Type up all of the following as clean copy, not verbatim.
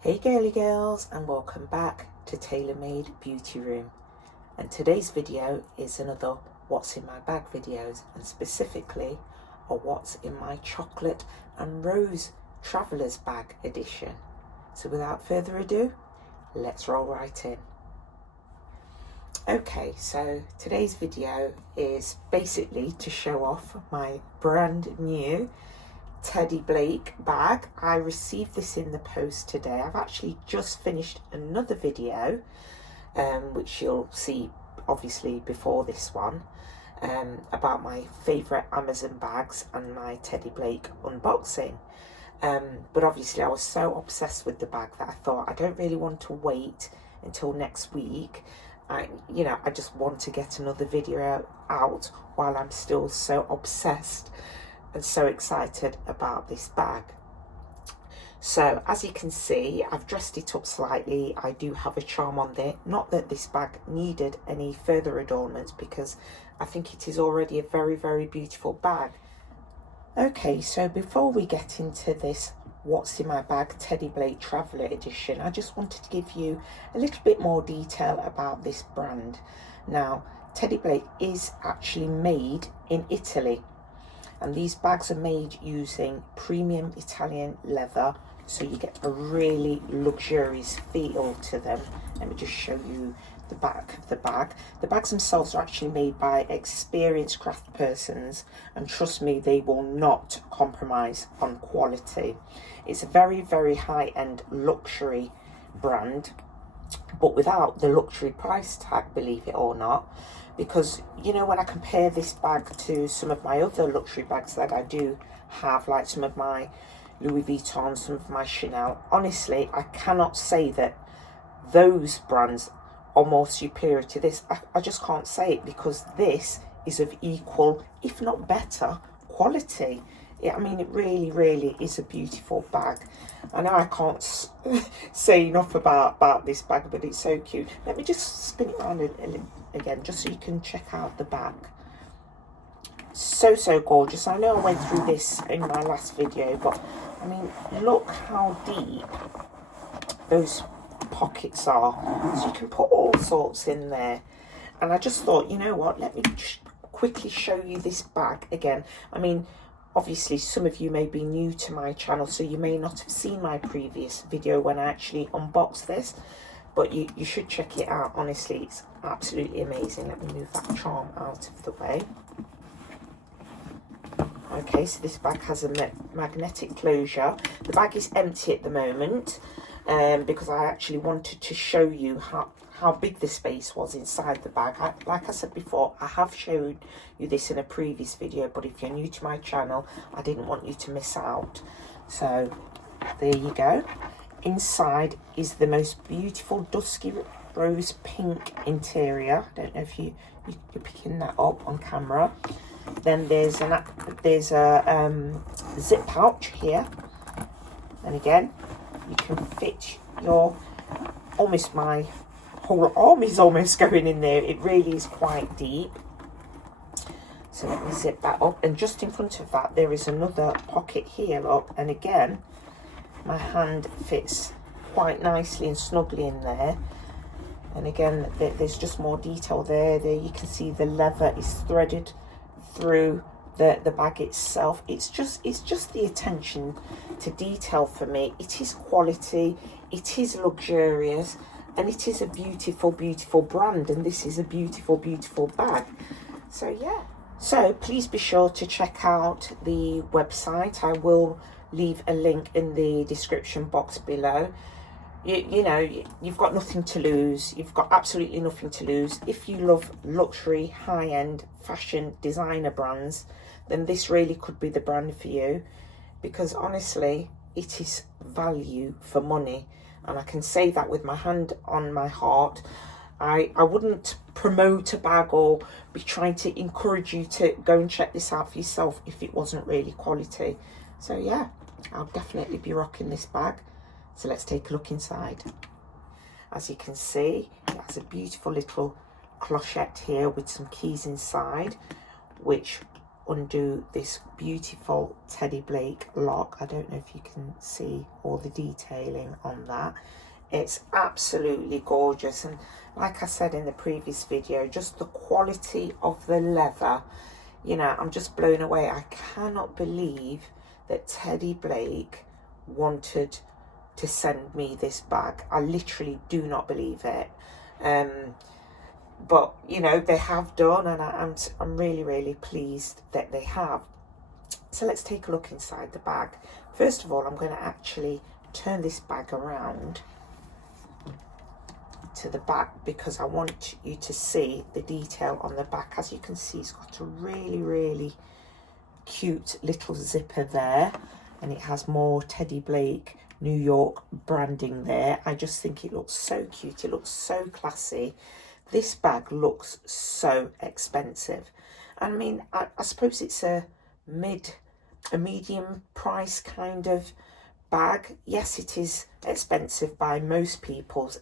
Hey girly girls, and welcome back to Tailor Made Beauty Room. And today's video is another what's in my bag videos, and specifically a what's in my chocolate and rose traveller's bag edition. So without further ado, let's roll right in. Okay, so today's video is basically to show off my brand new Teddy Blake bag. I received this in the post today. I've actually just finished another video, which you'll see obviously before this one, about my favourite Amazon bags and my Teddy Blake unboxing. But obviously I was so obsessed with the bag that I thought I don't really want to wait until next week. I just want to get another video out while I'm still so obsessed and so excited about this bag. So as you can see, I've dressed it up slightly. I do have a charm on there. Not that this bag needed any further adornments, because I think it is already a very, very beautiful bag. Okay, so before we get into this what's in my bag Teddy Blake Traveller Edition, I just wanted to give you a little bit more detail about this brand. Now, Teddy Blake is actually made in Italy, and these bags are made using premium Italian leather, so you get a really luxurious feel to them. Let me just show you the back of the bag. The bags themselves are actually made by experienced craft persons, and trust me, they will not compromise on quality. It's a very, very high-end luxury brand, but without the luxury price tag, believe it or not. Because, you know, when I compare this bag to some of my other luxury bags that I do have, like some of my Louis Vuitton, some of my Chanel, honestly, I cannot say that those brands are more superior to this. I just can't say it, because this is of equal, if not better, quality. Yeah, I mean, it really, really is a beautiful bag. I know I can't say enough about this bag, but it's so cute. Let me just spin it around again, just so you can check out the back. So gorgeous. I know I went through this in my last video, but I mean, look how deep those pockets are. So you can put all sorts in there. And I just thought, you know what, let me just quickly show you this bag again. I mean, obviously some of you may be new to my channel, so you may not have seen my previous video when I actually unboxed this, but you should check it out. Honestly, it's absolutely amazing. Let me move that charm out of the way. Okay, so this bag has a magnetic closure. The bag is empty at the moment, because I actually wanted to show you how big the space was inside the bag. Like I said before, I have showed you this in a previous video, but if you're new to my channel, I didn't want you to miss out. So there you go. Inside is the most beautiful dusky rose pink interior. I don't know if you're picking that up on camera. Then there's a zip pouch here, and again you can fit your my whole arm is almost going in there. It really is quite deep. So let me zip that up, and just in front of that there is another pocket here, look, and again my hand fits quite nicely and snugly in there. And again, there's just more detail there. There you can see the leather is threaded through the bag itself. It's just the attention to detail for me. It is quality, it is luxurious, and it is a beautiful, beautiful brand, and this is a beautiful, beautiful bag. So yeah, so please be sure to check out the website. I will leave a link in the description box below. You know, you've got nothing to lose. You've got absolutely nothing to lose. If you love luxury, high-end fashion designer brands, then this really could be the brand for you, because honestly, it is value for money. And I can say that with my hand on my heart. I wouldn't promote a bag or be trying to encourage you to go and check this out for yourself if it wasn't really quality. So yeah, I'll definitely be rocking this bag. So let's take a look inside. As you can see, it has a beautiful little clochette here with some keys inside, which undo this beautiful Teddy Blake lock. I don't know if you can see all the detailing on that. It's absolutely gorgeous, and like I said in the previous video, just the quality of the leather, you know, I'm just blown away. I cannot believe that Teddy Blake wanted to send me this bag. I literally do not believe it. But you know, they have done, and I'm really pleased that they have. So let's take a look inside the bag. First of all, I'm going to actually turn this bag around to the back because I want you to see the detail on the back. As you can see, it's got a really cute little zipper there, and it has more Teddy Blake New York branding there. I just think it looks so cute. It looks so classy. This bag looks so expensive. I mean, I suppose it's a medium price kind of bag. Yes, it is expensive by most people's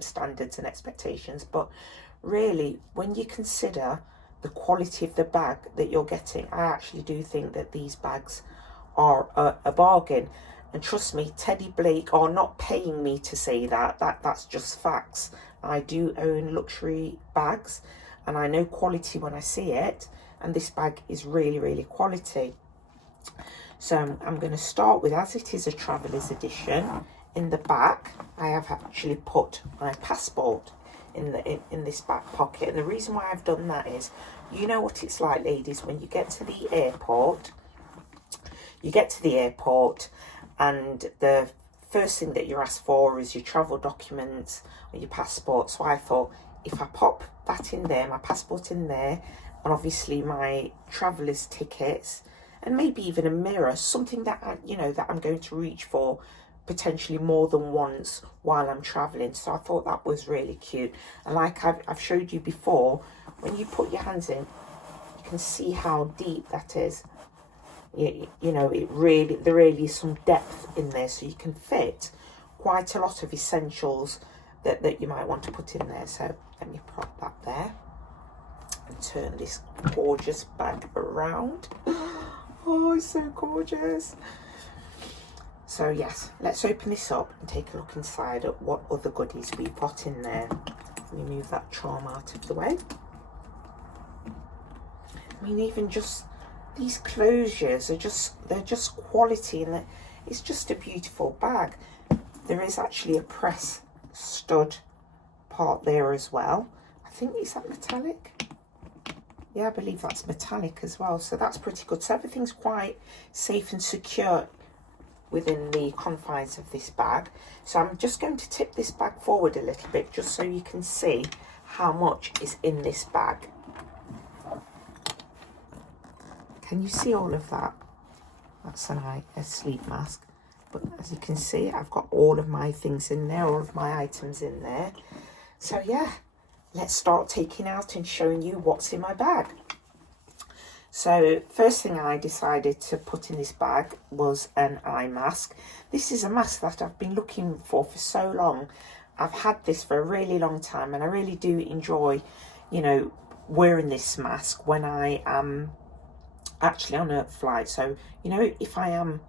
standards and expectations, but really, when you consider the quality of the bag that you're getting, I actually do think that these bags are a bargain. And trust me, Teddy Blake are not paying me to say that. That's just facts. I do own luxury bags, and I know quality when I see it, and this bag is really quality. So I'm going to start with, as it is a traveller's edition, in the back I have actually put my passport in this back pocket. And the reason why I've done that is, you know what it's like, ladies, when you get to the airport, and the first thing that you're asked for is your travel documents or your passport. So I thought, if I pop that in there, my passport in there, and obviously my traveller's tickets, and maybe even a mirror, something that I'm going to reach for potentially more than once while I'm traveling. So I thought that was really cute. And like I've showed you before, when you put your hands in, you can see how deep that is. You know, there really is some depth in there, so you can fit quite a lot of essentials that you might want to put in there. So let me prop that there and turn this gorgeous bag around. Oh, it's so gorgeous. So yes, let's open this up and take a look inside at what other goodies we've got in there. Let me move that charm out of the way. I mean, even just these closures they're just quality, and it's just a beautiful bag. There is actually a press stud part there as well. I think, is that metallic? Yeah, I believe that's metallic as well. So that's pretty good. So everything's quite safe and secure within the confines of this bag. So I'm just going to tip this bag forward a little bit just so you can see how much is in this bag. Can you see all of that? That's a sleep mask. But as you can see, I've got all of my things in there, all of my items in there. So yeah, let's start taking out and showing you what's in my bag. So first thing I decided to put in this bag was an eye mask. This is a mask that I've been looking for so long. I've had this for a really long time, and I really do enjoy, you know, wearing this mask when I am actually on a flight. So, you know, if I am,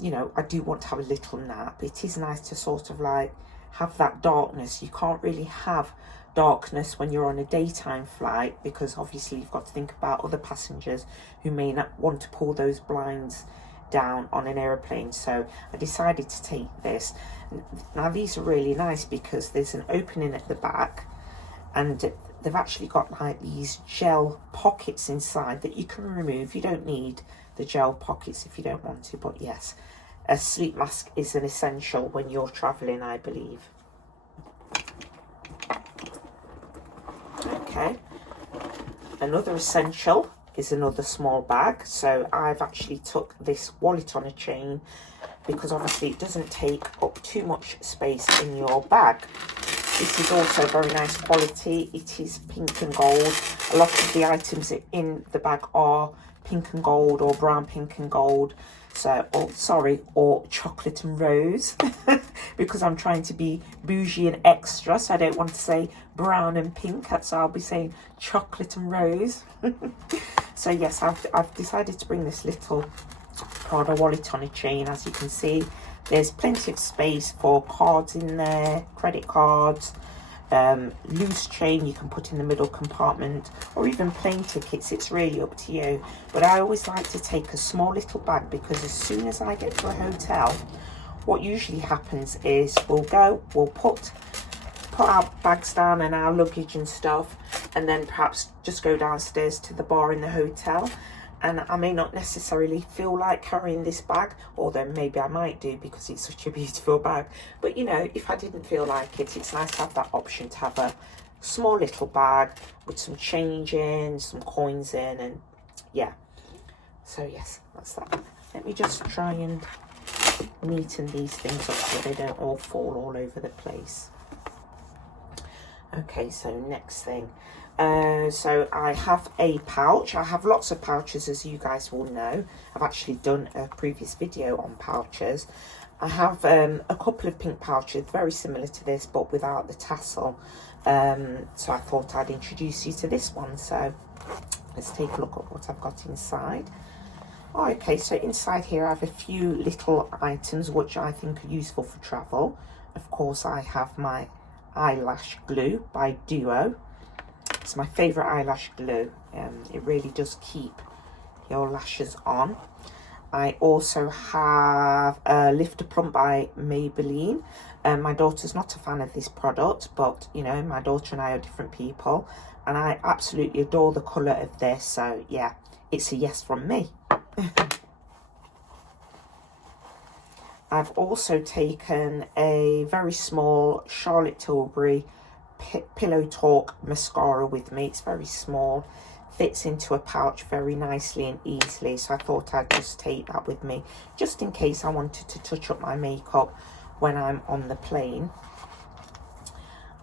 you know, I do want to have a little nap, it is nice to sort of like have that darkness. You can't really have darkness when you're on a daytime flight, because obviously you've got to think about other passengers who may not want to pull those blinds down on an aeroplane. So I decided to take this. Now these are really nice because there's an opening at the back, and they've actually got like these gel pockets inside that you can remove. You don't need the gel pockets if you don't want to, but yes, a sleep mask is an essential when you're traveling, I believe. Okay, another essential is another small bag. So I've actually took this wallet on a chain because obviously it doesn't take up too much space in your bag. This is also very nice quality. It is pink and gold. A lot of the items in the bag are pink and gold or brown, pink and gold. So, or sorry, or chocolate and rose, because I'm trying to be bougie and extra, so I don't want to say brown and pink, so I'll be saying chocolate and rose. So yes, I've decided to bring this little Prada wallet on a chain. As you can see, there's plenty of space for cards in there, credit cards, loose chain you can put in the middle compartment, or even plane tickets. It's really up to you, but I always like to take a small little bag, because as soon as I get to a hotel, what usually happens is we'll put our bags down and our luggage and stuff, and then perhaps just go downstairs to the bar in the hotel. And I may not necessarily feel like carrying this bag, although maybe I might do because it's such a beautiful bag. But you know, if I didn't feel like it, it's nice to have that option to have a small little bag with some change in, some coins in, and yeah. So yes, that's that. Let me just try and neaten these things up so they don't all fall all over the place. Okay, so next thing. So I have a pouch. I have lots of pouches, as you guys will know. I've actually done a previous video on pouches. I have a couple of pink pouches, very similar to this, but without the tassel. So I thought I'd introduce you to this one. So let's take a look at what I've got inside. Oh, okay, so inside here I have a few little items which I think are useful for travel. Of course, I have my eyelash glue by Duo. It's my favourite eyelash glue. It really does keep your lashes on. I also have a Lifter Plump by Maybelline. My daughter's not a fan of this product, but you know, my daughter and I are different people, and I absolutely adore the colour of this. So yeah, it's a yes from me. I've also taken a very small Charlotte Tilbury Pillow Talk mascara with me. It's very small, fits into a pouch very nicely and easily, so I thought I'd just take that with me just in case I wanted to touch up my makeup when I'm on the plane.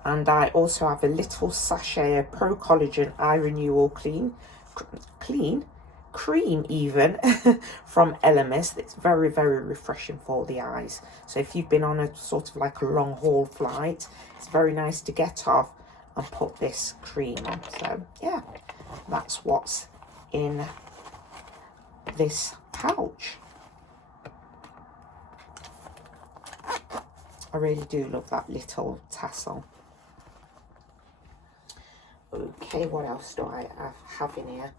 And I also have a little sachet of Pro Collagen Eye Renewal cream even from Elemis. It's very, very refreshing for the eyes. So if you've been on a sort of like a long haul flight, it's very nice to get off and put this cream on. So yeah, that's what's in this pouch. I really do love that little tassel. Okay, what else do I have in here?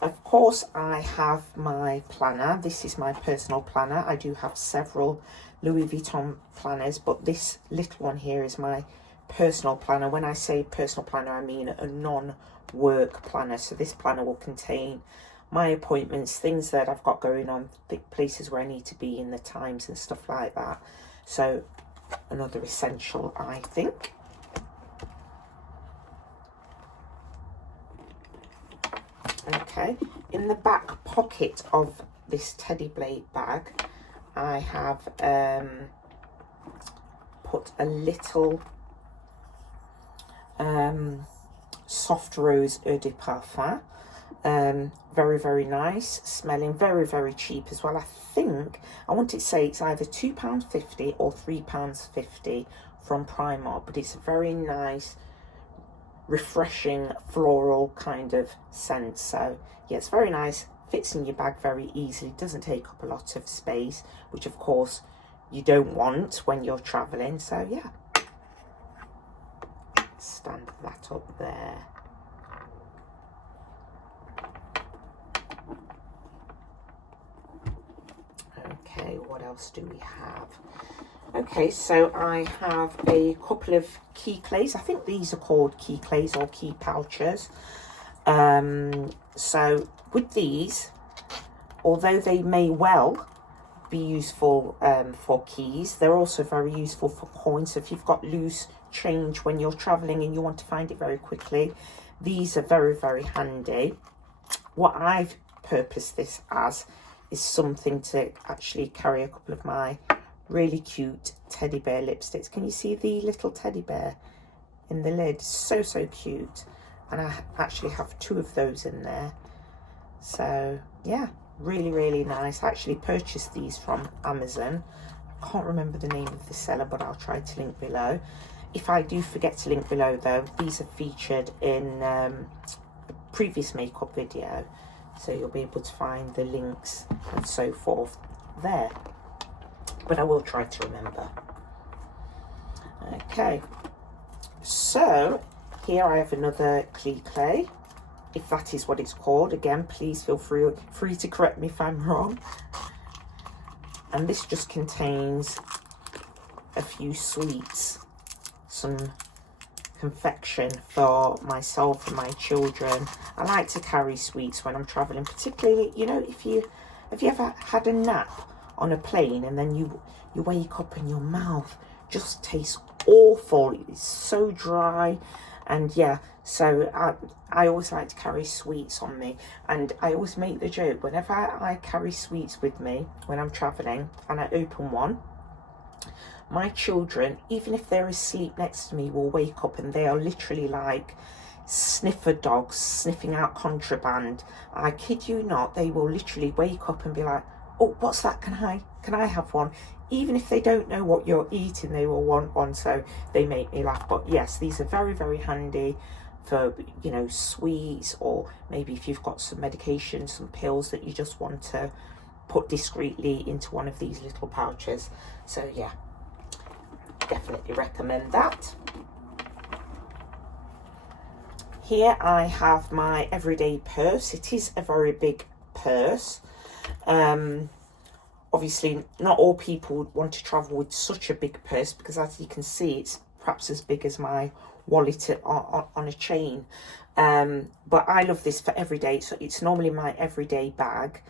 Of course, I have my planner. This is my personal planner. I do have several Louis Vuitton planners, but this little one here is my personal planner. When I say personal planner, I mean a non-work planner. So this planner will contain my appointments, things that I've got going on, places where I need to be in the times and stuff like that. So another essential, I think. Okay, in the back pocket of this Teddy Blake bag, I have put a little soft rose eau de parfum. Very, very nice smelling, very, very cheap as well. I think, I want to say it's either £2.50 or £3.50 from Primark, but it's a very nice, refreshing floral kind of scent. So yeah, it's very nice, fits in your bag very easily, doesn't take up a lot of space, which of course you don't want when you're traveling. So yeah, stand that up there. Okay, what else do we have? Okay, so I have a couple of key clays. I think these are called key clays or key pouches. So with these, although they may well be useful for keys, they're also very useful for coins. So if you've got loose change when you're traveling and you want to find it very quickly, these are very, very handy. What I've purposed this as is something to actually carry a couple of my really cute teddy bear lipsticks. Can you see the little teddy bear in the lid? So, so cute. And I actually have two of those in there. So yeah, Really, really nice. I actually purchased these from Amazon. I can't remember the name of the seller, but I'll try to link below. If I do forget to link below though, these are featured in a previous makeup video, so you'll be able to find the links and so forth there, but I will try to remember. Okay, so here I have another clay, if that is what it's called. Again, please feel free to correct me if I'm wrong. And this just contains a few sweets, some confection for myself and my children. I like to carry sweets when I'm traveling, particularly, you know, have you ever had a nap on a plane and then you wake up and your mouth just tastes awful, it's so dry. And yeah, so I always like to carry sweets on me, and I always make the joke, whenever I carry sweets with me when I'm traveling and I open one, my children, even if they're asleep next to me, will wake up and they are literally like sniffer dogs sniffing out contraband. I kid you not, they will literally wake up and be like, oh, what's that? Can I have one? Even if they don't know what you're eating, they will want one. So they make me laugh. But yes, these are very, very handy for, you know, sweets, or maybe if you've got some medication, some pills that you just want to put discreetly into one of these little pouches. So yeah, definitely recommend that. Here I have my everyday purse. It is a very big purse. Obviously not all people would want to travel with such a big purse, because as you can see, it's perhaps as big as my wallet on a chain. But I love this for everyday, so it's normally my everyday bag.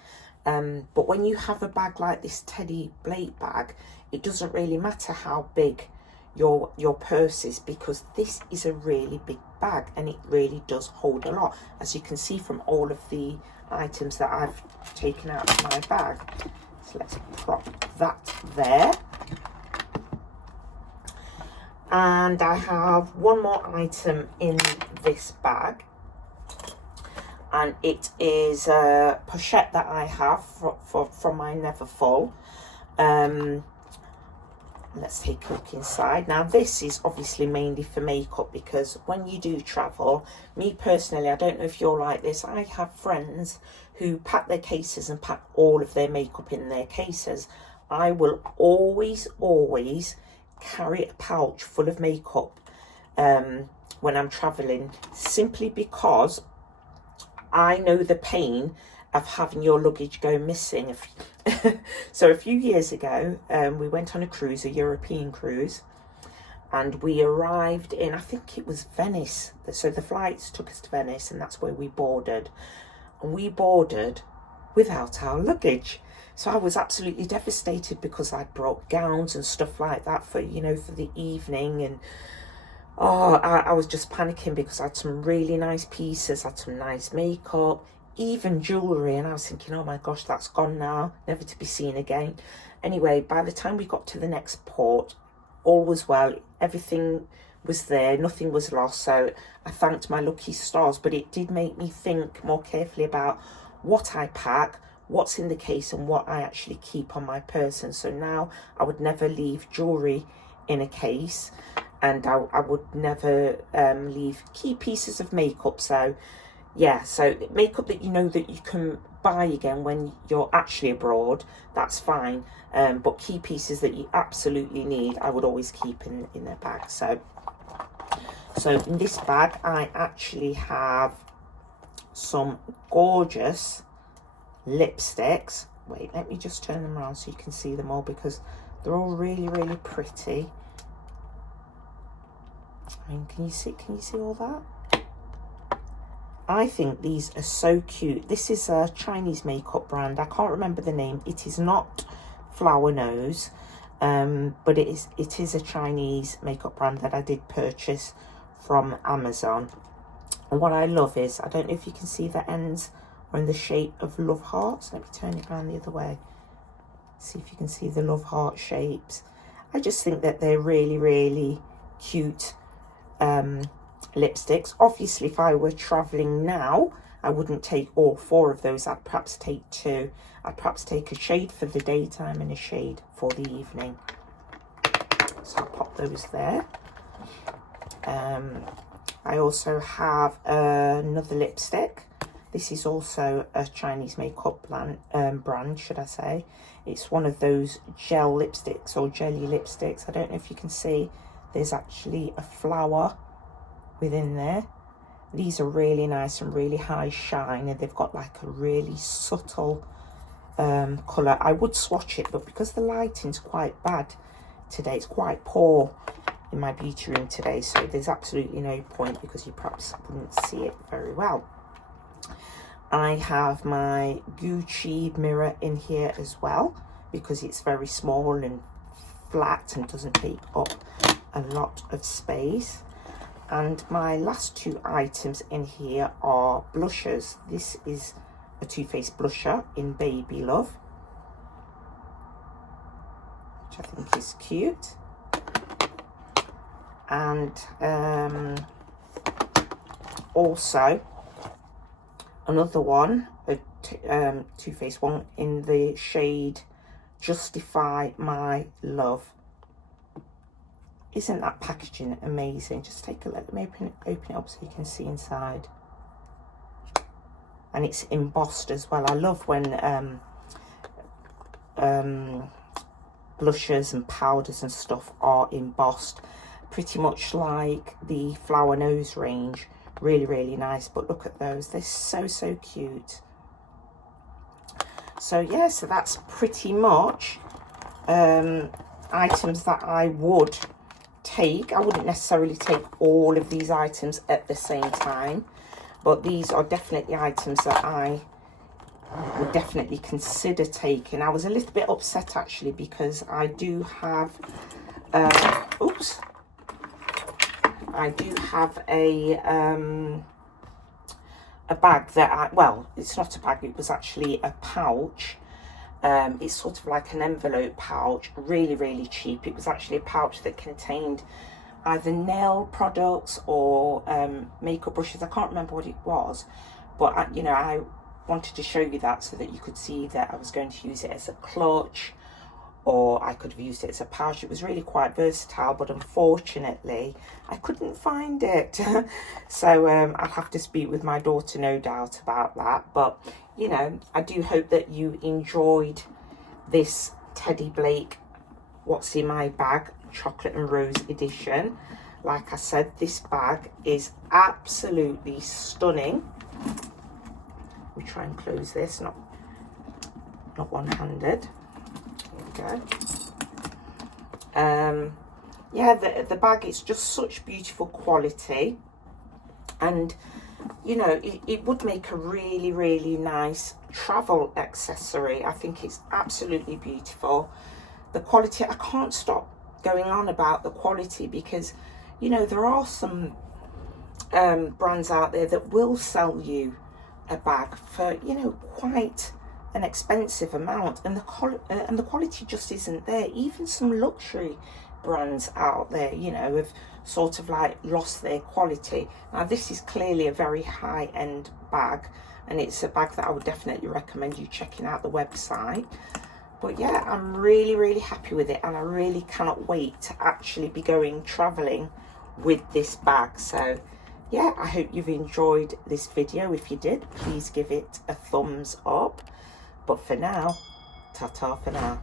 But when you have a bag like this Teddy Blake bag, it doesn't really matter how big your purse is, because this is a really big bag and it really does hold a lot, as you can see from all of the items that I've taken out of my bag. So let's prop that there. And I have one more item in this bag, and it is a pochette that I have from my Neverfull. Let's take a look inside. Now this is obviously mainly for makeup, because when you do travel, me personally, I don't know if you're like this, I have friends who pack their cases and pack all of their makeup in their cases. I will always carry a pouch full of makeup when I'm traveling, simply because I know the pain of having your luggage go missing. So a few years ago, we went on a cruise, a European cruise, and we arrived in, I think it was Venice. So the flights took us to Venice, and that's where we boarded. And we boarded without our luggage. So I was absolutely devastated, because I'd brought gowns and stuff like that for, you know, for the evening. And oh, I was just panicking, because I had some really nice pieces, I had some nice makeup, even jewellery, and I was thinking, oh my gosh, that's gone now, never to be seen again. Anyway, by the time we got to the next port, all was well, everything was there, nothing was lost. So I thanked my lucky stars, but it did make me think more carefully about what I pack, what's in the case, and what I actually keep on my person. So now I would never leave jewellery in a case, and I would never leave key pieces of makeup. So yeah, so makeup that you know that you can buy again when you're actually abroad, that's fine. But key pieces that you absolutely need, I would always keep in their bag. So in this bag, I actually have some gorgeous lipsticks. Wait, let me just turn them around so you can see them all, because they're all really, really pretty. I mean, can you see all that? I think these are so cute. This is a Chinese makeup brand. I can't remember the name. It is not Flower Nose, but it is a Chinese makeup brand that I did purchase from Amazon. And what I love is, I don't know if you can see the ends are in the shape of love hearts. Let me turn it around the other way. See if you can see the love heart shapes. I just think that they're really, really cute lipsticks. Obviously, if I were traveling now I wouldn't take all 4 of those. I'd perhaps take 2. I'd perhaps take a shade for the daytime and a shade for the evening. So I'll pop those there. I also have another lipstick. This is also a Chinese makeup brand, should I say. It's one of those gel lipsticks or jelly lipsticks. I don't know if you can see, there's actually a flower within there. These are really nice and really high shine, and they've got like a really subtle colour. I would swatch it, but because the lighting's quite bad today, it's quite poor in my beauty room today, so there's absolutely no point because you perhaps wouldn't see it very well. I have my Gucci mirror in here as well because it's very small and flat and doesn't take up a lot of space. And my last 2 items in here are blushers. This is a Too Faced blusher in Baby Love, which I think is cute. And also another one, a Too Faced one in the shade Justify My Love. Isn't that packaging amazing? Just take a look. Let me open it up so you can see inside. And it's embossed as well. I love when blushes and powders and stuff are embossed, pretty much like the Flower Nose range. Really, really nice. But look at those. They're so, so cute. So yeah, so that's pretty much items that I would take. I wouldn't necessarily take all of these items at the same time, but these are definitely items that I would definitely consider taking. I was a little bit upset actually because I do have I do have a bag that well, it's not a bag, it was actually a pouch. It's sort of like an envelope pouch, really, really cheap. It was actually a pouch that contained either nail products or makeup brushes. I can't remember what it was, but I wanted to show you that so that you could see that I was going to use it as a clutch, or I could have used it as a pouch. It was really quite versatile, but unfortunately I couldn't find it. So I'll have to speak with my daughter, no doubt, about that. But I do hope that you enjoyed this Teddy Blake What's in My Bag Chocolate and Rose edition. Like I said, this bag is absolutely stunning. Let me try and close this, not one-handed. There we go. Yeah, the bag is just such beautiful quality, and it would make a really, really nice travel accessory. I think it's absolutely beautiful. The quality, I can't stop going on about the quality because there are some brands out there that will sell you a bag for quite an expensive amount, and the quality just isn't there. Even some luxury brands out there have sort of like lost their quality. Now this is clearly a very high-end bag, and it's a bag that I would definitely recommend you checking out the website. But yeah, I'm really, really happy with it, and I really cannot wait to actually be going traveling with this bag. So yeah, I hope you've enjoyed this video. If you did, please give it a thumbs up. But for now, ta-ta for now.